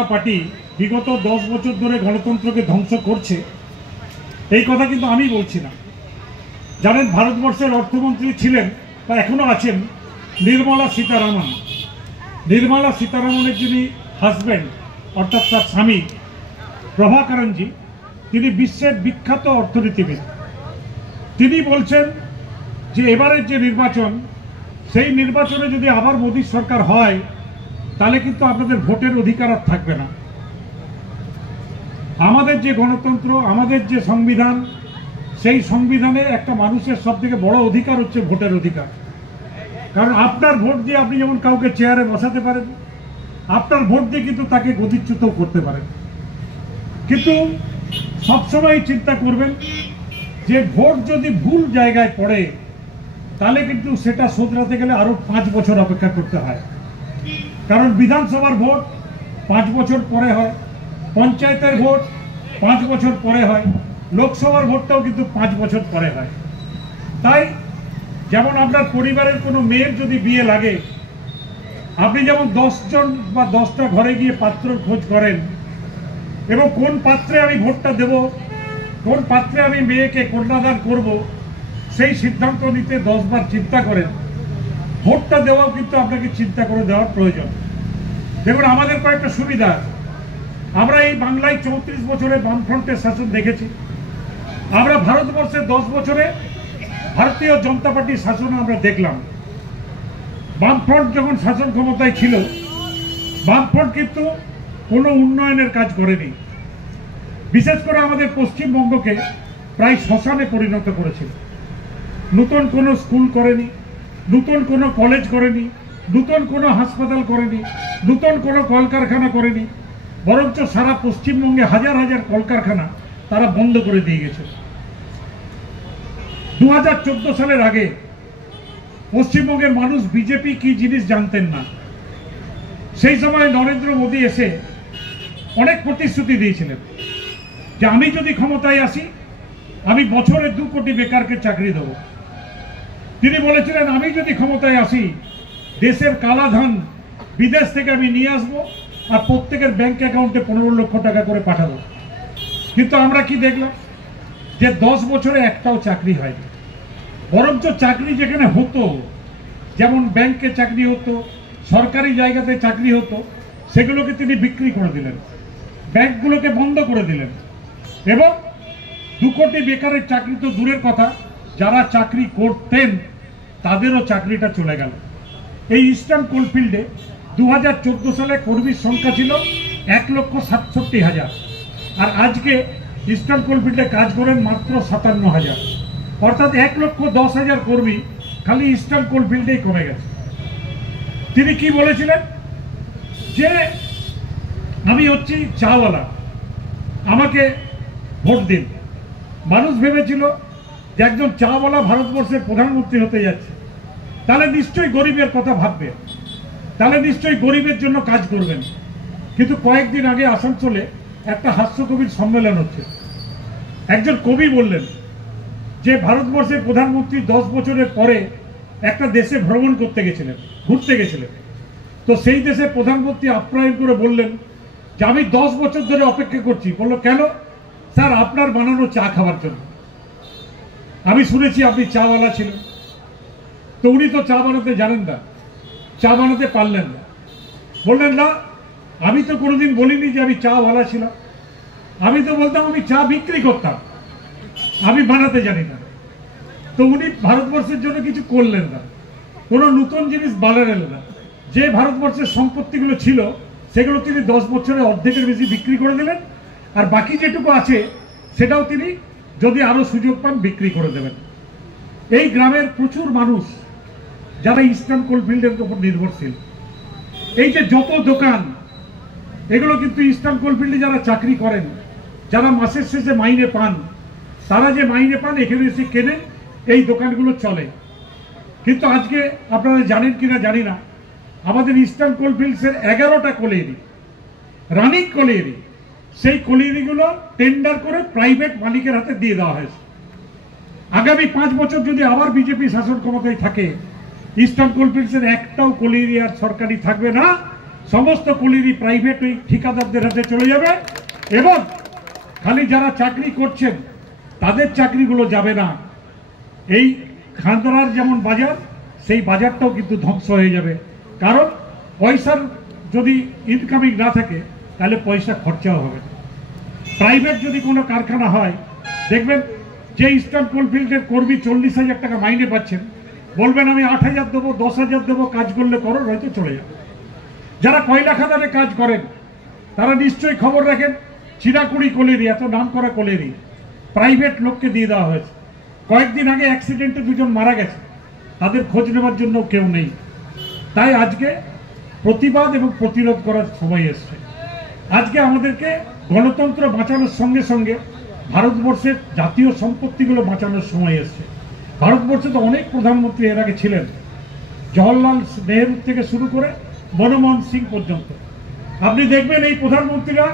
জনতা party বিগত 10 বছর ধরে গণতন্ত্রকে ধ্বংস করছে, এই কথা কিন্তু আমি বলছি না। জানেন, ভারতবর্ষের অর্থমন্ত্রী ছিলেন বা এখনো আছেন নির্মলা সীতারামন। নির্মলা সীতারামনের যিনি হাজব্যান্ড অর্থাৎ তার স্বামী প্রভাকরণজি, তিনি বিশ্বের বিখ্যাত অর্থনীতিবিদ। তিনি বলছেন যে এবারের যে নির্বাচন, সেই নির্বাচনে যদি আবার মোদী সরকার হয় তাহলে কিন্তু আপনাদের ভোটের অধিকার আর থাকবে না। আমাদের যে গণতন্ত্র, আমাদের যে সংবিধান, সেই সংবিধানে একটা মানুষের সবথেকে বড় অধিকার হচ্ছে ভোটের অধিকার। কারণ আপনার ভোট দিয়ে আপনি যেমন কাউকে চেয়ারে বসাতে পারেন, আপনার ভোট দিয়ে কিন্তু তাকে গদিচ্যুতও করতে পারেন। কিন্তু সবসময় চিন্তা করবেন যে ভোট যদি ভুল জায়গায় পড়ে তাহলে কিন্তু সেটা শোধরাতে গেলে আরো 5 বছর অপেক্ষা করতে হয়। কারণ বিধানসভার ভোট 5 বছর পরে হয়, পঞ্চায়েতের ভোট 5 বছর পরে হয়, লোকসভার ভোটটাও কিন্তু 5 বছর পরে হয়। তাই যেমন আপনার পরিবারের কোনো মেয়ের যদি বিয়ে লাগে, আপনি যেমন 10 জন বা 10টা ঘরে গিয়ে পাত্র খোঁজ করেন এবং কোন পাত্রে আমি ভোটটা দেব, কোন পাত্রে আমি মেয়েকে কন্যাদান করব, সেই সিদ্ধান্ত নিতে 10 বার চিন্তা করেন। ভোটটা দেওয়াও কিন্তু আপনাকে চিন্তা করে দেওয়ার প্রয়োজন। দেখুন, আমাদের কয়েকটা সুবিধা আছে। আমরা এই বাংলায় 34 বছরে বামফ্রন্টের শাসন দেখেছি। আমরা ভারতবর্ষে 10 বছরে ভারতীয় জনতা পার্টির শাসন আমরা দেখলাম। বামফ্রন্ট যখন শাসন ক্ষমতায় ছিল, বামফ্রন্ট কিন্তু কোনো উন্নয়নের কাজ করেনি। বিশেষ করে আমাদের পশ্চিমবঙ্গকে প্রায় শ্মশানে পরিণত করেছিল। নতুন কোনো স্কুল করেনি, নতুন কোনো কলেজ করেনি, নতুন কোনো হাসপাতাল করেনি, নতুন কোনো কলকারখানা করেনি। বরঞ্চ সারা পশ্চিমবঙ্গে হাজার হাজার কলকারখানা তারা বন্ধ করে দিয়ে গেছে। 2014 সালের আগে পশ্চিমবঙ্গের মানুষ বিজেপি কি জিনিস জানতেন না। সেই সময় নরেন্দ্র মোদী এসে অনেক প্রতিশ্রুতি দিয়েছিলেন যে আমি যদি ক্ষমতায় আসি, আমি বছরে 2 কোটি বেকারকে চাকরি দেব। তিনি বলেছিলেন আমি যদি ক্ষমতায় আসি, দেশের কালাধন বিদেশ থেকে আমি নিয়ে আসবো আর প্রত্যেকের ব্যাংক অ্যাকাউন্টে 15 লক্ষ টাকা করে পাঠাবো। কিন্তু আমরা কি দেখলাম যে 10 বছরে একটাও চাকরি হয়নি। বরঞ্চ চাকরি যেখানে হতো, যেমন ব্যাংকে চাকরি হতো, সরকারি জায়গাতে চাকরি হতো, সেগুলোকে তিনি বিক্রি করে দিলেন, ব্যাংকগুলোকে বন্ধ করে দিলেন এবং 2 কোটি বেকারের চাকরি তো দূরের কথা, যারা চাকরি করতেন তাদেরও চাকরিটা চলে গেল। এই ইস্টার্ন কোলফিল্ডে 2014 সালে কর্মীর সংখ্যা ছিল 1,67,000 আর আজকে ইস্টার্ন কোলফিল্ডে কাজ করেন মাত্র 57,000। অর্থাৎ 1,10,000 কর্মী খালি ইস্টার্ন কোলফিল্ডেই কমে গেছে। তিনি কি বলেছিলেন যে আমি হচ্ছি চাওয়ালা, আমাকে ভোট দিন। মানুষ ভেবেছিল যে একজন চাওয়ালা ভারতবর্ষের প্রধানমন্ত্রী হতে যাচ্ছে, তাহলে নিশ্চয়ই গরিবের কথা ভাববেন, তাহলে নিশ্চয়ই গরিবের জন্য কাজ করবেন। কিন্তু কয়েকদিন আগে আসানসোলে একটা হাস্যকবির সম্মেলন হচ্ছে। একজন কবি বললেন যে ভারতবর্ষের প্রধানমন্ত্রী 10 বছরের পরে একটা দেশে ভ্রমণ করতে গেছিলেন, ঘুরতে গেছিলেন। তো সেই দেশে প্রধানমন্ত্রী আপ্যায়ন করে বললেন যে আমি 10 বছর ধরে অপেক্ষা করছি। বললো কেন? স্যার, আপনার বানানো চা খাওয়ার জন্য। আমি শুনেছি আপনি চাওয়ালা ছিলেন। তো উনি তো চা বানাতে জানেন না, চা বানাতে পারলেন না। বললেন না, আমি তো কোনোদিন বলিনি যে আমি চাওয়ালা ছিলাম, আমি তো বলতাম আমি চা বিক্রি করতাম, আমি বানাতে জানি না। তো উনি ভারতবর্ষের জন্য কিছু করলেন না, কোনো নতুন জিনিস বানালেন না। যে ভারতবর্ষের সম্পত্তিগুলো ছিল সেগুলো তিনি 10 বছরে অর্ধেকের বেশি বিক্রি করে দিলেন, আর বাকি যেটুকু আছে সেটাও তিনি যদি আরো সুযোগ পান বিক্রি করে দেবেন। এই গ্রামের প্রচুর মানুষ যারা ইস্টার্ন কোলফিল্ডের উপর নির্ভরশীল। এই যে যত দোকান, এগুলো কিন্তু ইস্টার্ন কোলফিল্ডে যারা চাকরি করেন, যারা মাসের শেষে মাইনে পান, তারা যে মাইনে পান এখানে এসে কেনেন, এই দোকানগুলো চলে। কিন্তু আজকে আপনারা জানেন কিনা জানি না, আমাদের ইস্টার্ন কোলফিল্ডসের 11টা কোলিয়েরি, রানিং কোলিয়েরি, সেই কোলিয়েরিগুলো টেন্ডার করে প্রাইভেট মালিকের হাতে দিয়ে দেওয়া হয়েছে। আগামী 5 বছর যদি আবার বিজেপি শাসন ক্ষমতায় থাকে, ইস্টার্ন কোলফিল্ডসের একটাও কোলিয়েরি আর সরকারি থাকবে না, সমস্ত কলিরই প্রাইভেট ওই ঠিকাদারদের হাতে চলে যাবে এবং খালি যারা চাকরি করছেন তাদের চাকরিগুলো যাবে না। এই খান্দরার যেমন বাজার, সেই বাজারটাও কিন্তু ধ্বংস হয়ে যাবে। কারণ পয়সার যদি ইনকামিং না থাকে তাহলে পয়সা খরচাও হবে না। প্রাইভেট যদি কোনো কারখানা হয়, দেখবেন যে ইস্টার্ন কোলফিল্ডের কর্মী 40,000 টাকা মাইনে পাচ্ছেন, বলবেন আমি 8,000 দেবো, 10,000 দেবো, কাজ করলে করো, হয়তো চলে যাবে। যারা কয়লা খাদানে কাজ করেন তারা নিশ্চয়ই খবর রাখেন, চিরাকুড়ি কোলেরি, এত নাম করা কোলেরি প্রাইভেট লোককে দিয়ে দেওয়া হয়েছে। কয়েকদিন আগে অ্যাক্সিডেন্টে দুজন মারা গেছে, তাদের খোঁজ নেওয়ার জন্য কেউ নেই। তাই আজকে প্রতিবাদ এবং প্রতিরোধ করার সময় এসছে। আজকে আমাদেরকে গণতন্ত্র বাঁচানোর সঙ্গে সঙ্গে ভারতবর্ষের জাতীয় সম্পত্তিগুলো বাঁচানোর সময় এসছে। ভারতবর্ষে তো অনেক প্রধানমন্ত্রী এর আগে ছিলেন, জওহরলাল নেহরু থেকে শুরু করে মনমোহন সিং পর্যন্ত। আপনি দেখবেন এই প্রধানমন্ত্রীরা